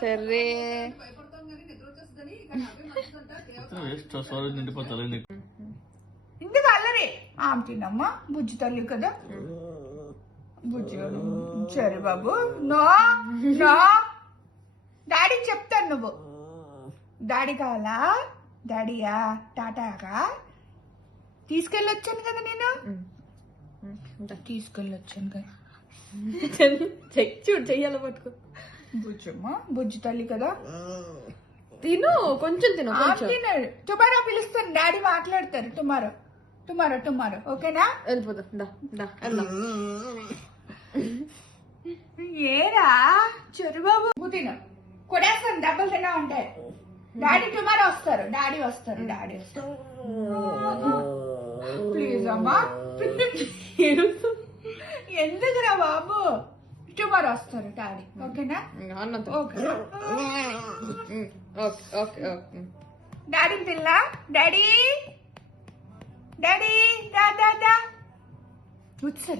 సరే ఇందుకు అల్లరి ఆమె తినమ్మా బుజ్జి తల్లి కదా బుజ్జి సరే బాబు నో నో డాడీకి చెప్తాను నువ్వు డాడీ కావాలా డాడీయా టాటాగా తీసుకెళ్ళొచ్చాను కదా నేను తీసుకెళ్ళొచ్చాను కదా చూడు చెయ్యాల పట్టుకో బుజ్జమ్మ బుజ్జి తల్లి కదా తిను కొంచెం తిను తిన్నాడు టుమారో పిలుస్తాను డాడీ మాట్లాడతారు టుమారో టుమారో టుమారో ఓకేనా వెళ్ళిపోదాం ఏరా చెరుబాబు తిను కొడేస్తాను డబ్బులు తిన్నా ఉంటాయి డాడీ టుమారో వస్తారు డాడీ వస్తారు ప్లీజ్ అమ్మా ఎందుకురా బాబు టుమారో వస్తారు డాడీ ఓకేనా ఓకే డాడీ తిల్లా డాడీ డాడీ దా వచ్చారు